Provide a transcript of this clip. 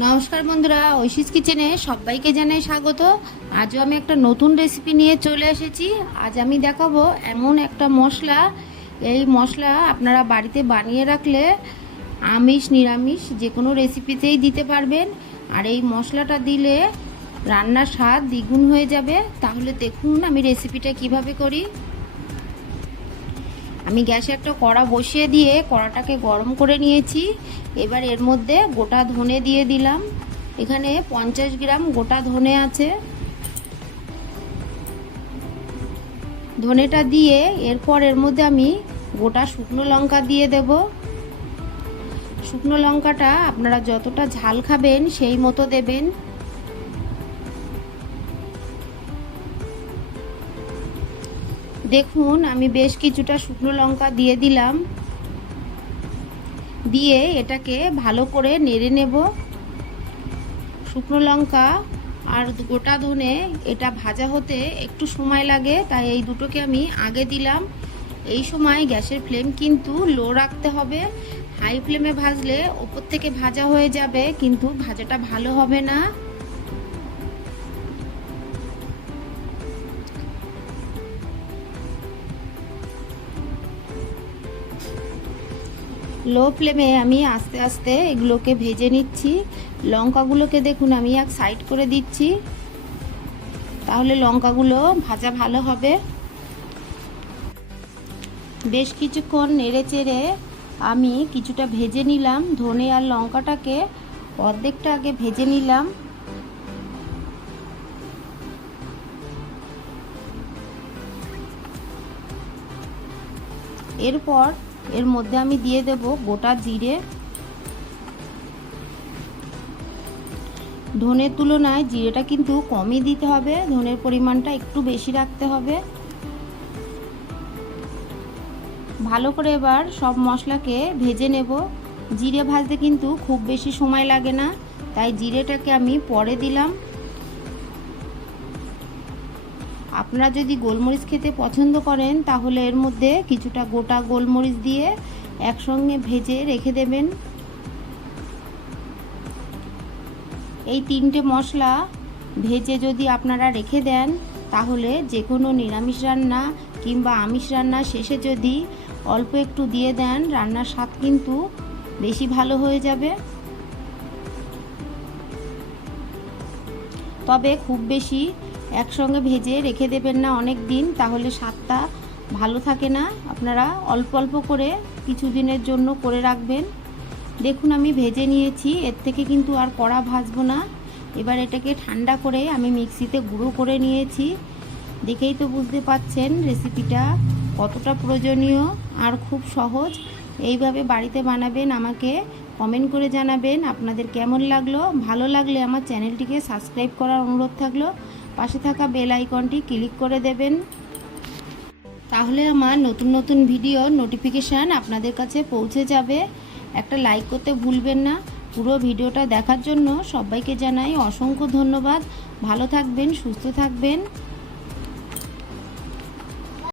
নমস্কার বন্ধুরা, ঐশীস কিচেনে সবাইকে জানাই স্বাগত। আজও আমি একটা নতুন রেসিপি নিয়ে চলে এসেছি। আজ আমি দেখাবো এমন একটা মশলা, এই মশলা আপনারা বাড়িতে বানিয়ে রাখলে আমিষ নিরামিষ যে কোনো রেসিপিতেই দিতে পারবেন। আর এই মশলাটা দিলে রান্নার স্বাদ দ্বিগুণ হয়ে যাবে। তাহলে দেখুন আমি রেসিপিটা কিভাবে করি। আমি গ্যাসে একটা কড়া বসিয়ে দিয়ে কড়াটাকে গরম করে নিয়েছি। এবার এর মধ্যে গোটা ধনে দিয়ে দিলাম। এখানে 50 গ্রাম গোটা ধনে আছে। ধনেটা দিয়ে এরপর এর মধ্যে আমি গোটা শুকনো লঙ্কা দিয়ে দেব। শুকনো লঙ্কাটা আপনারা যতটা ঝাল খাবেন সেই মতো দেবেন। দেখুন আমি বেশ কিছুটা শুকনো লঙ্কা দিয়ে দিলাম। দিয়ে এটাকে ভালো করে নেড়ে নেব। শুকনো লঙ্কা আর গোটা ধনে এটা ভাজা হতে একটু সময় লাগে, তাই এই দুটোকে আমি আগে দিলাম। এই সময় গ্যাসের ফ্লেম কিন্তু লো রাখতে হবে। হাই ফ্লেমে ভাজলে ওপর থেকে ভাজা হয়ে যাবে, কিন্তু ভাজাটা ভালো হবে না। লো ফ্লেমে আমি আস্তে আস্তে এগুলোকে ভেজে নিচ্ছি। লঙ্কাগুলোকে দেখুন আমি এক সাইড করে দিচ্ছি, তাহলে লঙ্কাগুলো ভাজা ভালো হবে। বেশ কিছুক্ষণ নেড়ে চেড়ে আমি কিছুটা ভেজে নিলাম। ধনে আর লঙ্কাটাকে অর্ধেকটা আগে ভেজে নিলাম। এরপর এর মধ্যে আমি দিয়ে দেব গোটা জিরে। ধনের তুলনায় জিরেটা কিন্তু কমই দিতে হবে, ধনের পরিমাণটা একটু বেশি রাখতে হবে। ভালো করে এবার সব মশলাকে ভেজে নেব। জিরে ভাজতে কিন্তু খুব বেশি সময় লাগে না, তাই জিরেটাকে আমি পরে দিলাম। আপনারা যদি গোলমরিচ খেতে পছন্দ করেন তাহলে এর মধ্যে কিছুটা গোটা গোলমরিচ দিয়ে একসঙ্গে ভেজে রেখে দেবেন। এই তিনটে মশলা ভেজে যদি আপনারা রেখে দেন তাহলে যে কোনো নিরামিষ রান্না কিংবা আমিষ রান্না শেষে যদি অল্প একটু দিয়ে দেন রান্নার স্বাদ কিন্তু বেশি ভালো হয়ে যাবে। তবে খুব বেশি একসঙ্গে ভেজে রেখে দেবেন না অনেক দিন, তাহলে স্বাদটা ভালো থাকে না। আপনারা অল্প অল্প করে কিছুদিনের জন্য করে রাখবেন। দেখুন আমি ভেজে নিয়েছি, এর থেকে কিন্তু আর কড়া ভাজবো না। এবার এটাকে ঠান্ডা করে আমি মিক্সিতে গুঁড়ো করে নিয়েছি। দেখেই তো বুঝতে পাচ্ছেন রেসিপিটা কতটা প্রয়োজনীয় আর খুব সহজ। এইভাবে বাড়িতে বানাবেন, আমাকে কমেন্ট করে জানাবেন আপনাদের কেমন লাগলো। ভালো লাগলে আমার চ্যানেলটিকে সাবস্ক্রাইব করার অনুরোধ থাকলো। পাশে থাকা বেল আইকনটি ক্লিক করে দেবেন, তাহলে আমার নতুন নতুন ভিডিও নোটিফিকেশান আপনাদের কাছে পৌঁছে যাবে। একটা লাইক করতে ভুলবেন না। পুরো ভিডিওটা দেখার জন্য সবাইকে জানাই অসংখ্য ধন্যবাদ। ভালো থাকবেন, সুস্থ থাকবেন।